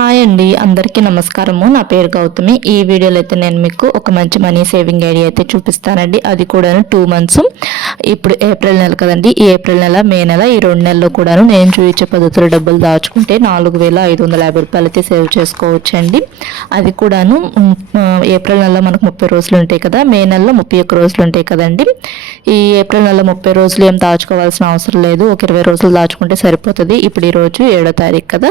Hi అండి, అందరికీ నమస్కారము. నా పేరు గౌతమి. ఈ వీడియోలో అయితే నేను మీకు ఒక మంచి మనీ సేవింగ్ ఐడియా అయితే చూపిస్తానండి. అది కూడా 2 మంత్స్. ఇప్పుడు ఏప్రిల్ నెల కదండి, ఈ ఏప్రిల్ నెల, మే నెల, ఈ 2 నెలల్లో కూడాను నేను చూపించే పద్ధతిలో డబ్బులు దాచుకుంటే 4,550 రూపాయలు అయితే సేవ్ చేసుకోవచ్చండి. అది కూడాను ఏప్రిల్ నెలలో మనకు 30 రోజులు ఉంటాయి కదా, మే నెలలో 31 రోజులు ఉంటాయి కదండి. ఈ ఏప్రిల్ నెలలో 30 రోజులు ఏం దాచుకోవాల్సిన అవసరం లేదు, ఒక 20 రోజులు దాచుకుంటే సరిపోతుంది. ఇప్పుడు ఈ రోజు 7వ తారీఖు కదా,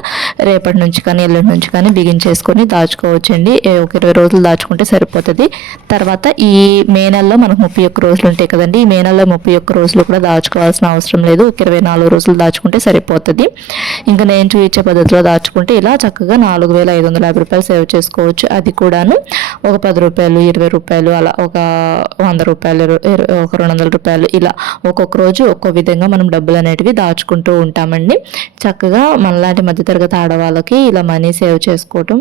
రేపటి నుంచి కానీ ఎల్లుండి నుంచి కానీ బిగించేసుకొని దాచుకోవచ్చండి. ఒక 20 రోజులు దాచుకుంటే సరిపోతుంది. తర్వాత ఈ మే నెలలో మనకు 31 రోజులు ఉంటాయి కదండి, ఈ మే నెలలో 31 రోజులు కూడా దాచుకోవాల్సిన అవసరం లేదు, ఒక 24 రోజులు దాచుకుంటే సరిపోతుంది. ఇంకా నేను చూపించే పద్ధతిలో దాచుకుంటే ఇలా చక్కగా 4,550 రూపాయలు సేవ్ చేసుకోవచ్చు. అది కూడాను ఒక 10 రూపాయలు, 20 రూపాయలు, అలా ఒక 100 రూపాయలు, ఒక 200 రూపాయలు, ఇలా ఒక్కొక్క రోజు ఒక్కో విధంగా మనం డబ్బులు అనేటివి దాచుకుంటూ ఉంటామండి. చక్కగా మనలాంటి మధ్యతరగతి ఆడవాళ్ళకి ఇలా మనీ సేవ్ చేసుకోవటం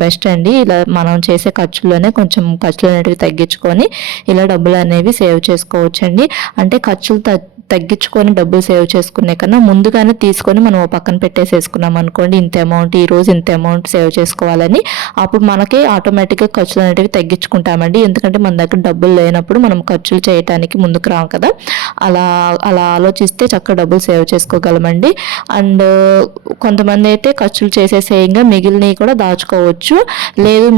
బెస్ట్ అండి. ఇలా మనం చేసే ఖర్చుల్లోనే కొంచెం ఖర్చులు అనేటివి తగ్గించుకొని ఇలా డబ్బులు అనేవి సేవ్ చేసుకోవచ్చండి. అంటే ఖర్చులు తగ్గించుకొని డబ్బులు సేవ్ చేసుకునే కన్నా ముందుగానే తీసుకొని మనం పక్కన పెట్టేసేసుకున్నాం అనుకోండి, ఇంత అమౌంట్ ఈరోజు ఇంత అమౌంట్ సేవ్ చేసుకోవాలని, అప్పుడు మనకి ఆటోమేటిక్గా ఖర్చులు అనేటివి తగ్గించుకుంటామండి. ఎందుకంటే మన దగ్గర డబ్బులు లేనప్పుడు మనం ఖర్చులు చేయడానికి ముందుకు రాం కదా, అలా ఆలోచిస్తే చక్కగా డబ్బులు సేవ్ చేసుకోగలమండి. అండ్ కొంతమంది అయితే ఖర్చులు చేసేసేయంగా మిగిలినవి కూడా దాచుకోవచ్చు. లేదు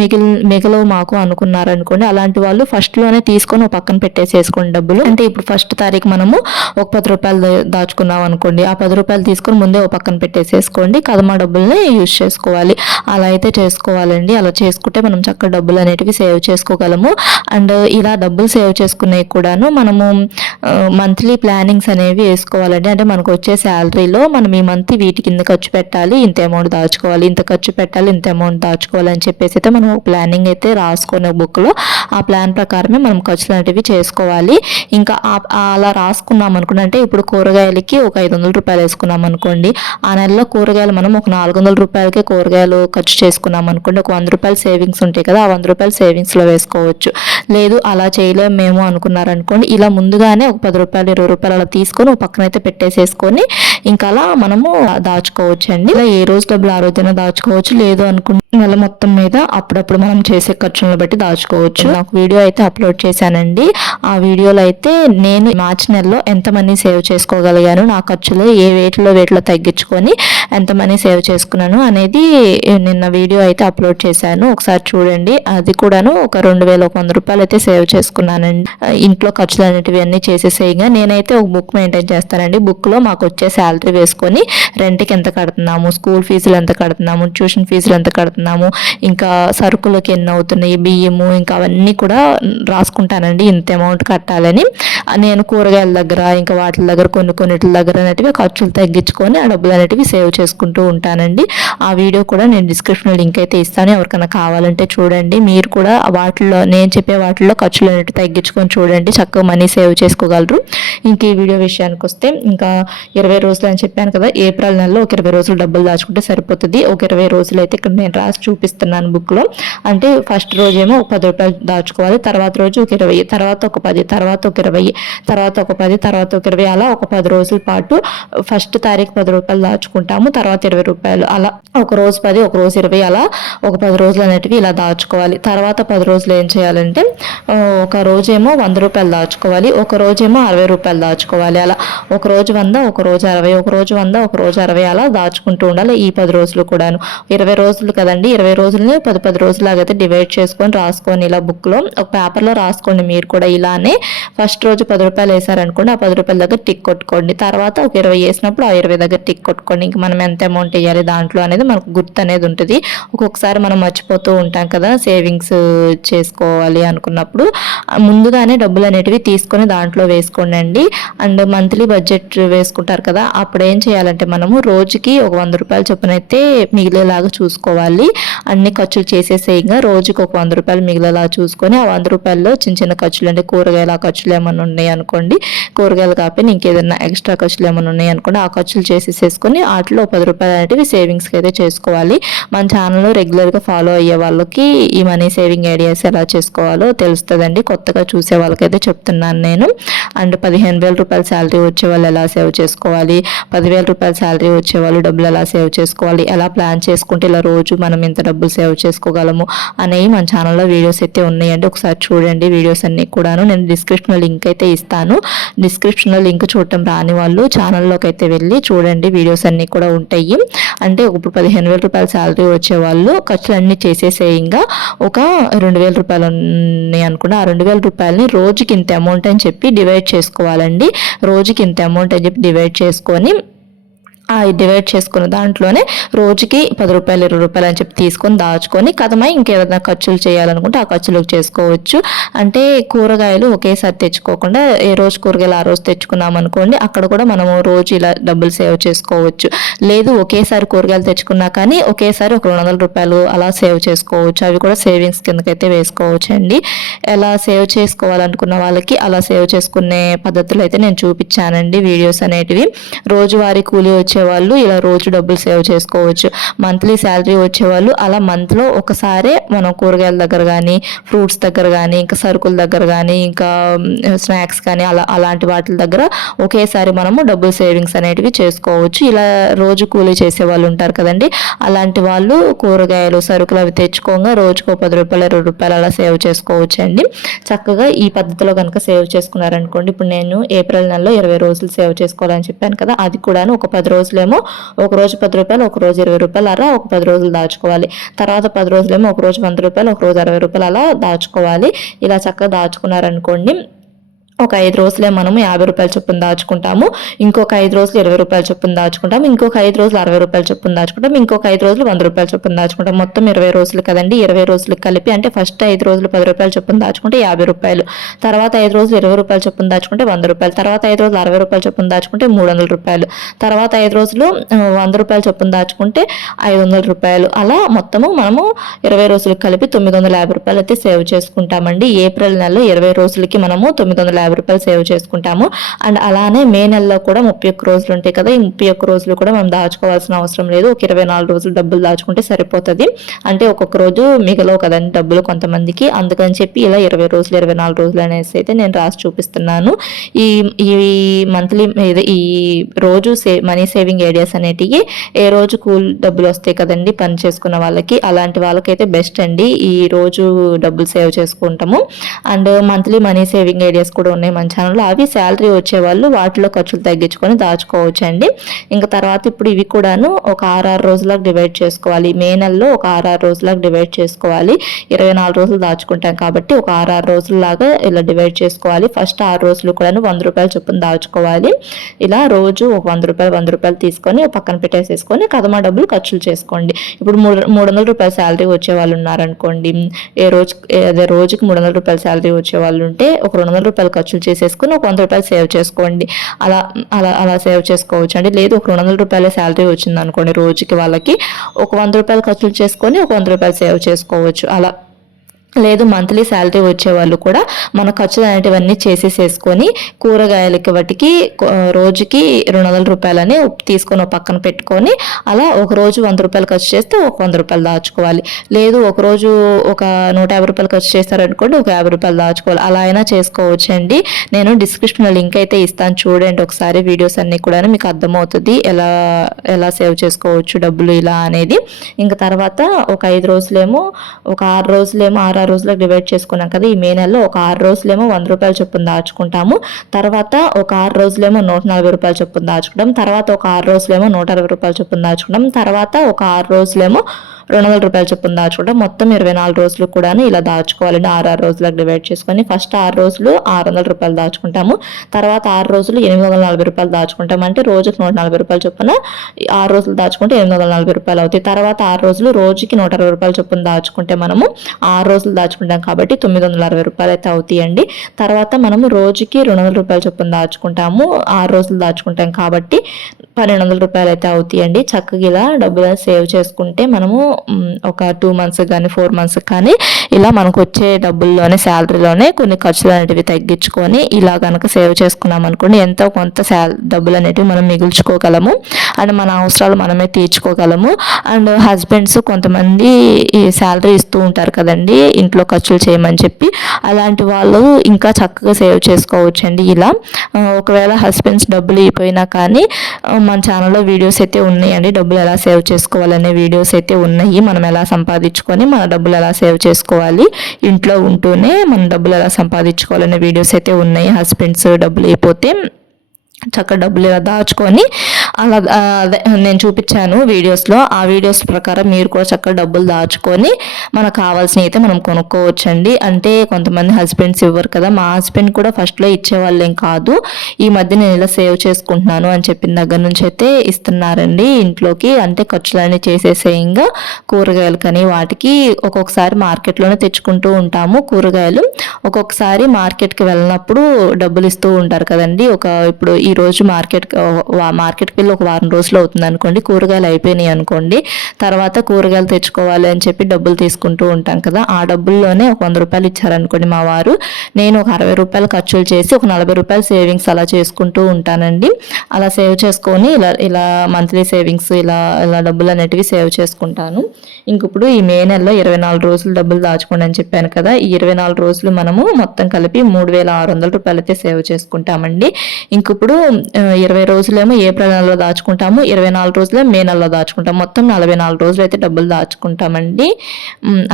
మిగలవు మాకు అనుకున్నారనుకోండి, అలాంటి వాళ్ళు ఫస్ట్లోనే తీసుకొని పక్కన పెట్టేసేసుకోండి డబ్బులు. అంటే ఇప్పుడు 1వ తారీఖు మనము ఒక 10 రూపాయలు దాచుకున్నాం అనుకోండి, ఆ 10 రూపాయలు తీసుకొని ముందే పక్కన పెట్టేసేసుకోండి, కదమా డబ్బుల్ని యూజ్ చేసుకోవాలి. అలా అయితే చేసుకోవాలండి. అలా చేసుకుంటే మనం చక్కగా డబ్బులు అనేటివి సేవ్ చేసుకోగలము. అండ్ ఇలా డబ్బులు సేవ్ చేసుకునేవి కూడాను మనము మంత్లీ ప్లానింగ్స్ అనేవి వేసుకోవాలండి. అంటే మనకు వచ్చే శాలరీలో మనం ఈ మంత్ వీటికి ఇంత ఖర్చు పెట్టాలి, ఇంత అమౌంట్ దాచుకోవాలి, ఇంత ఖర్చు పెట్టాలి, ఇంత అమౌంట్ దాచుకోవాలి అని చెప్పేసి అయితే మనం ప్లానింగ్ అయితే రాసుకునే బుక్లో ఆ ప్లాన్ ప్రకారమే మనం ఖర్చులు అనేటివి చేసుకోవాలి. ఇంకా అలా రాసుకున్నాం అనుకోండి, అంటే ఇప్పుడు కూరగాయలకి ఒక 500 రూపాయలు వేసుకున్నాం అనుకోండి, ఆ నెలలో కూరగాయలు మనం ఒక 400 రూపాయలకే కూరగాయలు ఖర్చు చేసుకున్నాం అనుకోండి, ఒక 100 రూపాయలు సేవింగ్స్ ఉంటాయి కదా, ఆ 100 రూపాయలు సేవింగ్స్లో వేసుకోవచ్చు. లేదు అలా చేయలేము మేము అనుకున్నారనుకోండి, ఇలా ముందుగానే ఒక 10 రూపాయలు, 20 రూపాయలు అలా తీసుకొని పక్కనైతే పెట్టేసేసుకొని ఇంకా అలా మనము దాచుకోవచ్చు అండి. ఇలా ఏ రోజు డబ్బులు ఆ రోజైనా దాచుకోవచ్చు. లేదు అనుకుంటే నెల మొత్తం మీద అప్పుడప్పుడు మనం చేసే ఖర్చులను బట్టి దాచుకోవచ్చు. నాకు వీడియో అయితే అప్లోడ్ చేశానండి. ఆ వీడియోలో అయితే నేను మార్చి నెలలో ఎంత మనీ సేవ్ చేసుకోగలిగాను, నా ఖర్చులు ఏ వేటిలో తగ్గించుకొని ఎంత మనీ సేవ్ చేసుకున్నాను అనేది నిన్న వీడియో అయితే అప్లోడ్ చేశాను, ఒకసారి చూడండి. అది కూడాను ఒక 2,100 రూపాయలు అయితే సేవ్ చేసుకున్నానండి. ఇంట్లో ఖర్చులు అనేటివి అన్నీ చేసేసేయంగా నేనైతే ఒక బుక్ మెయింటైన్ చేస్తానండి. బుక్లో మాకు వచ్చే శాలరీ వేసుకొని రెంట్కి ఎంత కడుతున్నాము, స్కూల్ ఫీజులు ఎంత కడుతున్నాము, ట్యూషన్ ఫీజులు ఎంత కడుతున్నాము, ఇంకా సరుకులకి ఎన్ని అవుతున్నాయి, బియ్యము, ఇంకా అవన్నీ కూడా రాసుకుంటానండి. ఇంత అమౌంట్ కట్టాలని. నేను కూరగాయల దగ్గర ఇంకా వాటి దగ్గర కొన్నిటి దగ్గర అనేటివి ఖర్చులు తగ్గించుకొని ఆ డబ్బులు అనేటివి సేవ్ చేసుకుంటూ ఉంటానండి. ఆ వీడియో కూడా నేను డిస్క్రిప్షన్లో లింక్ అయితే ఇస్తాను, ఎవరికైనా కావాలంటే చూడండి. మీరు కూడా వాటిలో నేను చెప్పే వాటిల్లో ఖర్చులు అనేటివి తగ్గించుకొని చూడండి, చక్కగా మనీ సేవ్ చేసుకోగలరు. ఇంక ఈ వీడియో విషయానికి వస్తే ఇంకా 20 రోజులు అని చెప్పాను కదా, ఏప్రిల్ నెలలో ఒక 20 రోజులు డబ్బులు దాచుకుంటే సరిపోతుంది. ఒక 20 రోజులు అయితే ఇక్కడ నేను రాసి చూపిస్తున్నాను బుక్లో. అంటే ఫస్ట్ రోజేమో ఒక 10 రూపాయలు దాచుకోవాలి, తర్వాత రోజు ఒక 20, తర్వాత ఒక 10, తర్వాత ఒక 20, తర్వాత ఒక 10, తర్వాత ఒక 20, అలా ఒక 10 రోజుల పాటు ఫస్ట్ తారీఖు 10 రూపాయలు దాచుకుంటాము, తర్వాత 20 రూపాయలు, అలా ఒక రోజు 10, ఒక రోజు 20, అలా ఒక 10 రోజులు అనేటివి ఇలా దాచుకోవాలి. తర్వాత 10 రోజులు ఏం చేయాలంటే ఒక రోజేమో 100 రూపాయలు దాచుకోవాలి, ఒక రోజేమో 60 రూపాయలు దాచుకోవాలి. అలా ఒక రోజు 100, ఒక రోజు 60, ఒక రోజు 100, ఒక రోజు 60, అలా దాచుకుంటూ ఉండాలి ఈ 10 రోజులు కూడాను. 20 రోజులు కదండి, 20 రోజులని 10 రోజులాగైతే డివైడ్ చేసుకొని రాసుకొని ఇలా బుక్లో ఒక పేపర్లో రాసుకోండి. మీరు కూడా ఇలానే ఫస్ట్ రోజు 10 రూపాయలు వేసారనుకోండి, ఆ 10 రూపాయల దగ్గర టిక్ కొట్టుకోండి. తర్వాత ఒక 20 వేసినప్పుడు ఆ 20 దగ్గర టిక్ కొట్టుకోండి. ఇంక మనం ఎంత అమౌంట్ వేయాలి దాంట్లో అనేది మనకు గుర్తు అనేది ఉంటుంది. ఒక్కొక్కసారి మనం మర్చిపోతూ ఉంటాం కదా సేవింగ్స్ చేసుకోవాలి అనుకున్నప్పుడు, ముందుగానే డబ్బులు అనేటివి తీసుకొని దాంట్లో వేసుకోండి అండి. అండ్ మంత్లీ బడ్జెట్ వేసుకుంటారు కదా, అప్పుడు ఏం చేయాలంటే మనము రోజుకి ఒక 100 రూపాయల చొప్పున అయితే మిగిలేలాగా చూసుకోవాలి. చేసుకోవాలి. అన్ని ఖర్చులు చేసేసేయంగా రోజుకి ఒక 100 రూపాయలు మిగిలేలా చూసుకొని ఆ 100 రూపాయల్లో చిన్న చిన్న ఖర్చులు అంటే కూరగాయల ఖర్చులు ఏమైనా ఉన్నాయి అనుకోండి, కూరగాయలు కాకపోతే ఇంకేదైనా ఎక్స్ట్రా ఖర్చులు ఏమైనా ఉన్నాయి అనుకోండి, ఆ ఖర్చులు చేసేసుకొని వాటిలో 10 రూపాయలు అనేటివి సేవింగ్స్కి అయితే చేసుకోవాలి. మన ఛానల్లో రెగ్యులర్గా ఫాలో అయ్యే వాళ్ళకి ఈ మనీ సేవింగ్ ఐడియాస్ ఎలా చేసుకోవాలో తెలుస్తుందండి. కొత్తగా చూసే వాళ్ళకైతే చెప్తున్నాను నేను. అండ్ 15,000 రూపాయల శాలరీ వచ్చే వాళ్ళు ఎలా సేవ్ చేసుకోవాలి, 10,000 రూపాయల శాలరీ వచ్చే వాళ్ళు డబ్బులు ఎలా సేవ్ చేసుకోవాలి, ఎలా ప్లాన్ చేసుకుంటే ఇలా రోజు మనం ఇంత డబ్బులు సేవ్ చేసుకోగలము అనేవి మన ఛానల్లో వీడియోస్ అయితే ఉన్నాయండి. ఒకసారి చూడండి వీడియోస్ అన్నీ కూడాను. నేను డిస్క్రిప్షన్లో లింక్ అయితే ఇస్తాను. డిస్క్రిప్షన్లో లింక్ చూడటం రాని వాళ్ళు ఛానల్లోకి అయితే వెళ్ళి చూడండి, వీడియోస్ అన్నీ కూడా ఉంటాయి. అంటే ఇప్పుడు 15,000 రూపాయల శాలరీ వచ్చే వాళ్ళు ఖర్చులన్నీ చేసేసేయంగా ఒక 2,000 రూపాయలు ఉన్నాయి అనుకున్నా, ఆ 2,000 రూపాయలని రోజుకి ఇంత అమౌంట్ అని చెప్పి డివైడ్ చేసుకోవాలండి. రోజుకి ఇంత అమౌంట్ అని చెప్పి డివైడ్ చేసుకొని డివైడ్ చేసుకున్న దాంట్లోనే రోజుకి 10 రూపాయలు 20 రూపాయలు అని చెప్పి తీసుకొని దాచుకొని కథమై ఇంకేదైనా ఖర్చులు చేయాలనుకుంటే ఆ ఖర్చులకు చేసుకోవచ్చు. అంటే కూరగాయలు ఒకేసారి తెచ్చుకోకుండా ఏ రోజు కూరగాయలు ఆ రోజు తెచ్చుకున్నాం అనుకోండి, అక్కడ కూడా మనము రోజు ఇలా డబ్బులు సేవ్ చేసుకోవచ్చు. లేదు ఒకేసారి కూరగాయలు తెచ్చుకున్నా కానీ ఒకేసారి ఒక 200 రూపాయలు అలా సేవ్ చేసుకోవచ్చు. అవి కూడా సేవింగ్స్ కిందకైతే వేసుకోవచ్చు అండి. ఎలా సేవ్ చేసుకోవాలనుకున్న వాళ్ళకి అలా సేవ్ చేసుకునే పద్ధతులు అయితే నేను చూపించానండి వీడియోస్ అనేటివి. రోజువారీ కూలీ వచ్చేవాళ్ళు ఇలా రోజు డబ్బులు సేవ్ చేసుకోవచ్చు. మంత్లీ శాలరీ వచ్చేవాళ్ళు అలా మంత్లో ఒకసారే మనం కూరగాయల దగ్గర కానీ, ఫ్రూట్స్ దగ్గర కానీ, ఇంకా సరుకుల దగ్గర కానీ, ఇంకా స్నాక్స్ కానీ అలాంటి వాటి దగ్గర ఒకేసారి మనము డబ్బులు సేవింగ్స్ అనేటివి చేసుకోవచ్చు. ఇలా రోజు కూలీ చేసే వాళ్ళు ఉంటారు కదండి, అలాంటి వాళ్ళు కూరగాయలు సరుకులు అవి తెచ్చుకోగా రోజుకో 10 రూపాయలు 20 రూపాయలు అలా సేవ్ చేసుకోవచ్చు అండి. చక్కగా ఈ పద్ధతిలో కనుక సేవ్ చేసుకున్నారనుకోండి, ఇప్పుడు నేను ఏప్రిల్ నెలలో 20 రోజులు సేవ్ చేసుకోవాలని చెప్పాను కదా, అది కూడా ఒక 10 రోజులేమో ఒక రోజు 10 రూపాయలు, ఒక రోజు 20 రూపాయలు అలా ఒక 10 రోజులు దాచుకోవాలి. తర్వాత 10 రోజులేమో ఒక రోజు 100 రూపాయలు, ఒక రోజు 60 రూపాయలు అలా దాచుకోవాలి. ఇలా చక్కగా దాచుకున్నారనుకోండి, ఒక 5 రోజులే మనము 50 రూపాయల చొప్పున దాచుకుంటాము, ఇంకొక 5 రోజులు 20 రూపాయల చొప్పున దాచుకుంటాము, ఇంకొక 5 రోజులు 60 రూపాయల చొప్పున దాచుకుంటాము, ఇంకొక 5 రోజులు 100 రూపాయల చొప్పున దాచుకుంటాం. మొత్తం 20 రోజులు కదండి. 20 రోజులు కలిపి అంటే ఫస్ట్ 5 రోజులు 10 రూపాయల చొప్పున దాచుకుంటే 50 రూపాయలు, తర్వాత 5 రోజులు 20 రూపాయల చొప్పున దాచుకుంటే 100 రూపాయలు, తర్వాత 5 రోజులు 60 రూపాయల చొప్పున దాచుకుంటే 300 రూపాయలు, తర్వాత 5 రోజులు 100 రూపాయల చొప్పున దాచుకుంటే 500 రూపాయలు. అలా మొత్తము మనము 20 రోజులకు కలిపి 950 రూపాయలు అయితే సేవ్ చేసుకుంటామండి. ఏప్రిల్ నెలలో 20 రోజులకి మనము 950 రూపాయలు సేవ్ చేసుకుంటాము. అండ్ అలానే మే నెలలో కూడా 31 రోజులు ఉంటాయి కదా, ఈ 31 రోజులు కూడా మనం దాచుకోవాల్సిన అవసరం లేదు. ఒక 24 రోజులు డబ్బులు దాచుకుంటే సరిపోతుంది. అంటే ఒక్కొక్క రోజు మిగలవు కదండి డబ్బులు కొంతమందికి, అందుకని చెప్పి ఇలా 20 రోజులు 24 రోజులు అనేసి అయితే నేను రాసి చూపిస్తున్నాను. ఈ మంత్లీ ఈ రోజు మనీ సేవింగ్ ఐడియాస్ అనేటివి ఏ రోజు కూల్ డబ్బులు వస్తాయి కదండి పని చేసుకున్న వాళ్ళకి, అలాంటి వాళ్ళకైతే బెస్ట్ అండి ఈ రోజు డబ్బులు సేవ్ చేసుకుంటాము. And monthly money saving ideas కూడా ఉన్నాయి మన ఛానల్లో, అవి శాలరీ వచ్చేవాళ్ళు వాటిలో ఖర్చులు తగ్గించుకొని దాచుకోవచ్చు అండి. ఇంకా తర్వాత ఇప్పుడు ఇవి కూడాను ఒక 6 రోజులకు డివైడ్ చేసుకోవాలి. మే నెలలో ఒక 6 రోజులకు డివైడ్ చేసుకోవాలి. 24 రోజులు దాచుకుంటాం కాబట్టి ఒక 6 రోజుల్లాగా ఇలా డివైడ్ చేసుకోవాలి. ఫస్ట్ 6 రోజులు కూడాను 100 రూపాయలు చొప్పున దాచుకోవాలి. ఇలా రోజు ఒక 100 రూపాయలు తీసుకొని పక్కన పెట్టేసేసుకొని కదమా డబ్బులు ఖర్చులు చేసుకోండి. ఇప్పుడు 300 రూపాయల శాలరీ వచ్చే వాళ్ళు ఉన్నారనుకోండి, రోజుకి 300 రూపాయల శాలరీ వచ్చే వాళ్ళు ఉంటే ఒక 200 రూపాయలు ఖర్చులు చేసేసుకుని ఒక 100 రూపాయలు సేవ్ చేసుకోండి. అలా అలా అలా సేవ్ చేసుకోవచ్చు అండి. లేదు ఒక 200 రూపాయల శాలరీ వచ్చింది అనుకోండి రోజుకి, వాళ్ళకి ఒక 100 రూపాయలు ఖర్చులు చేసుకొని ఒక 100 రూపాయలు సేవ్ చేసుకోవచ్చు. అలా లేదు మంత్లీ శాలరీ వచ్చేవాళ్ళు కూడా మన ఖర్చులు అనేటివన్నీ చేసేసేసుకొని కూరగాయలకి వాటికి రోజుకి 200 రూపాయలని తీసుకొని పక్కన పెట్టుకొని అలా ఒక రోజు 100 రూపాయలు ఖర్చు చేస్తే ఒక 100 రూపాయలు దాచుకోవాలి. లేదు ఒక రోజు ఒక 150 రూపాయలు ఖర్చు చేస్తారనుకోండి, ఒక 50 రూపాయలు దాచుకోవాలి. అలా అయినా చేసుకోవచ్చు అండి. నేను డిస్క్రిప్షన్లో లింక్ అయితే ఇస్తాను, చూడండి ఒకసారి. వీడియోస్ అన్నీ కూడా మీకు అర్థమవుతుంది ఎలా ఎలా సేవ్ చేసుకోవచ్చు డబ్బులు ఇలా అనేది. ఇంకా తర్వాత ఒక 5 రోజులేమో ఒక 6 రోజులేమో 6 రోజులకు డివైడ్ చేసుకున్నాం కదా, ఈ మే నెలలో ఒక 6 రోజులేమో 100 రూపాయలు చొప్పున దాచుకుంటాము. తర్వాత ఒక 6 రోజులేమో 140 రూపాయలు చొప్పున దాచుకుంటాం. తర్వాత ఒక 6 రోజులేమో 160 రూపాయలు చొప్పున దాచుకుంటాం. తర్వాత ఒక 6 రోజులేమో 200 రూపాయలు చొప్పున దాచుకుంటాం. మొత్తం 24 రోజులు కూడా ఇలా దాచుకోవాలండి. 6 రోజులకు డివైడ్ చేసుకొని ఫస్ట్ 6 రోజులు 600 రూపాయలు దాచుకుంటాము. తర్వాత 6 రోజులు 840 రూపాయలు దాచుకుంటాం. అంటే రోజుకి 140 రూపాయలు చొప్పున 6 రోజులు దాచుకుంటే 840 రూపాయలు అవుతాయి. తర్వాత 6 రోజులు రోజుకి 160 రూపాయలు చొప్పున దాచుకుంటే మనము 6 రోజులు దాచుకుంటాం కాబట్టి 960 రూపాయలు అయితే అవుతాయండి. తర్వాత మనము రోజుకి 200 రూపాయలు చొప్పున దాచుకుంటాము. 6 రోజులు దాచుకుంటాం కాబట్టి 1200 రూపాయలు అయితే అవుతాయండి. చక్కగా ఇలా డబ్బులు సేవ్ చేసుకుంటే మనము ఒక 2 మంత్స్ కానీ 4 మంత్స్ కానీ ఇలా మనకు వచ్చే డబ్బుల్లోనే శాలరీలోనే కొన్ని ఖర్చులు అనేటివి తగ్గించుకొని ఇలా కనుక సేవ్ చేసుకున్నాం అనుకోండి ఎంతో కొంత డబ్బులు అనేటివి మనం మిగుల్చుకోగలము అండ్ మన అవసరాలు మనమే తీర్చుకోగలము. అండ్ హస్బెండ్స్ కొంతమంది ఈ శాలరీ ఇస్తూ ఉంటారు కదండి ఇంట్లో ఖర్చులు చేయమని చెప్పి, అలాంటి వాళ్ళు ఇంకా చక్కగా సేవ్ చేసుకోవచ్చండి ఇలా. ఒకవేళ హస్బెండ్స్ డబ్బులు ఇవ్వకపోయినా కానీ మన ఛానల్లో వీడియోస్ అయితే ఉన్నాయండి, డబ్బులు ఎలా సేవ్ చేసుకోవాలనే వీడియోస్ అయితే ఉన్నాయి. మనం ఎలా సంపాదించుకొని మన డబ్బులు ఎలా సేవ్ చేసుకోవాలి, ఇంట్లో ఉంటూనే మన డబ్బులు ఎలా సంపాదించుకోవాలనే వీడియోస్ అయితే ఉన్నాయి. హస్బెండ్స్ డబ్బులు అయిపోతే చక్కగా డబ్బులు ఇలా దాచుకొని అలా అదే నేను చూపించాను వీడియోస్లో, ఆ వీడియోస్ ప్రకారం మీరు కూడా చక్కగా డబ్బులు దాచుకొని మనకు కావాల్సినవి అయితే మనం కొనుక్కోవచ్చండి. అంటే కొంతమంది హస్బెండ్స్ ఇవ్వరు కదా, మా హస్బెండ్ కూడా ఫస్ట్లో ఇచ్చేవాళ్ళేం కాదు, ఈ మధ్య నేను ఇలా సేవ్ చేసుకుంటున్నాను అని చెప్పిన దగ్గర నుంచి అయితే ఇస్తున్నారండి ఇంట్లోకి. అంటే ఖర్చులన్నీ చేసేసేయంగా కూరగాయలు కానీ వాటికి ఒక్కొక్కసారి మార్కెట్లోనే తెచ్చుకుంటూ ఉంటాము కూరగాయలు, ఒక్కొక్కసారి మార్కెట్కి వెళ్ళినప్పుడు డబ్బులు ఇస్తూ ఉంటారు కదండి. ఇప్పుడు ఈరోజు మార్కెట్కి వెళ్ళి ఒక వారం రోజులు అవుతుంది అనుకోండి, కూరగాయలు అయిపోయినాయి అనుకోండి, తర్వాత కూరగాయలు తెచ్చుకోవాలి అని చెప్పి డబ్బులు తీసుకుంటూ ఉంటాం కదా, ఆ డబ్బుల్లోనే ఒక 100 రూపాయలు ఇచ్చారనుకోండి మా వారు, నేను ఒక 60 రూపాయలు ఖర్చులు చేసి ఒక 40 రూపాయలు సేవింగ్స్ అలా చేసుకుంటూ ఉంటానండి. అలా సేవ్ చేసుకొని ఇలా మంత్లీ సేవింగ్స్ ఇలా డబ్బులు అనేటివి సేవ్ చేసుకుంటాను. ఇంక ఇప్పుడు ఈ మే నెలలో 24 రోజులు డబ్బులు దాచుకోండి అని చెప్పాను కదా, ఈ 24 రోజులు మనము మొత్తం కలిపి 3600 రూపాయలు అయితే సేవ్ చేసుకుంటామండి. ఇంక ఇప్పుడు 20 రోజులేమో ఏప్రిల్ నెలలో దాచుకుంటాము, 24 రోజులే మే నెలలో దాచుకుంటాము, మొత్తం 44 రోజులు అయితే డబ్బులు దాచుకుంటామండి.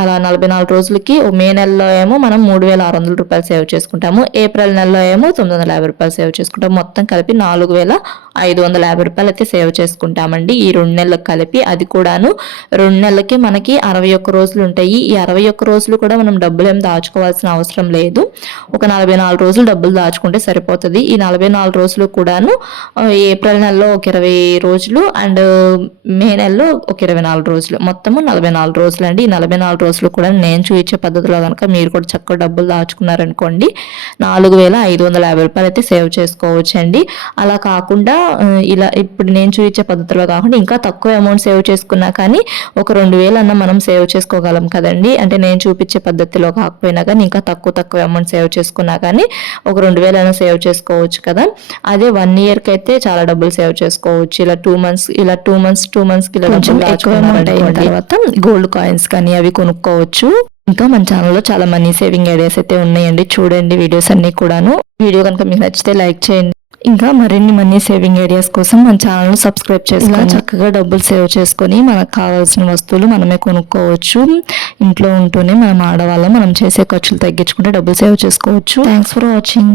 అలా 44 రోజులకి మే నెలలో ఏమో మనం 3600 రూపాయలు సేవ్ చేసుకుంటాము, ఏప్రిల్ నెలలో ఏమో 950 రూపాయలు సేవ్ చేసుకుంటాము, మొత్తం కలిపి 4550 రూపాయలు అయితే సేవ్ చేసుకుంటామండి ఈ 2 నెలలకు కలిపి. అది కూడాను 2 నెలలకి మనకి 61 రోజులు ఉంటాయి. ఈ 61 రోజులు కూడా మనం డబ్బులు ఏం దాచుకోవాల్సిన అవసరం లేదు, ఒక 44 రోజులు డబ్బులు దాచుకుంటే సరిపోతుంది. ఈ 44 రోజులు కూడాను ఏప్రిల్ నెలలో ఒక 20 రోజులు అండ్ మే నెలలో ఒక 24 రోజులు, మొత్తము 44 రోజులు అండి. ఈ 44 రోజులు కూడా నేను చూపించే పద్ధతిలో కనుక మీరు కూడా చక్కగా డబ్బులు దాచుకున్నారనుకోండి 4550 రూపాయలు అయితే సేవ్ చేసుకోవచ్చు అండి. అలా కాకుండా ఇలా ఇప్పుడు నేను చూపించే పద్ధతిలో కాకుండా ఇంకా తక్కువ అమౌంట్ సేవ్ చేసుకున్నా కానీ ఒక 2000 అన్న మనం సేవ్ చేసుకోగలం కదండి. అంటే నేను చూపించే పద్ధతిలో కాకపోయినా కానీ ఇంకా తక్కువ అమౌంట్ సేవ్ చేసుకున్నా కానీ ఒక 2000 అయినా సేవ్ చేసుకోవచ్చు కదా. అదే 1 ఇయర్కి అయితే చాలా డబ్బులు సేవ్ చేసుకోవచ్చు. ఇలా 2 మంత్స్కి ఇలా కొంచెం ఎక్కువ అమౌంట్ అయిన తర్వాత గోల్డ్ కాయిన్స్ కానీ అవి కొనుక్కోవచ్చు. ఇంకా మన ఛానల్లో చాలా మనీ సేవింగ్ ఐడియాస్ అయితే ఉన్నాయండి, చూడండి వీడియోస్ అన్ని కూడాను. వీడియో కనుక మీకు నచ్చితే లైక్ చేయండి. ఇంకా మరిన్ని మనీ సేవింగ్ ఐడియాస్ కోసం మన ఛానల్ సబ్స్క్రైబ్ చేసుకొని చక్కగా డబ్బులు సేవ్ చేసుకొని మనకు కావాల్సిన వస్తువులు మనమే కొనుక్కోవచ్చు. ఇంట్లో ఉంటూనే మనం ఆడవాళ్ళం మనం చేసే ఖర్చులు తగ్గించుకుంటే డబ్బులు సేవ్ చేసుకోవచ్చు. Thanks for watching.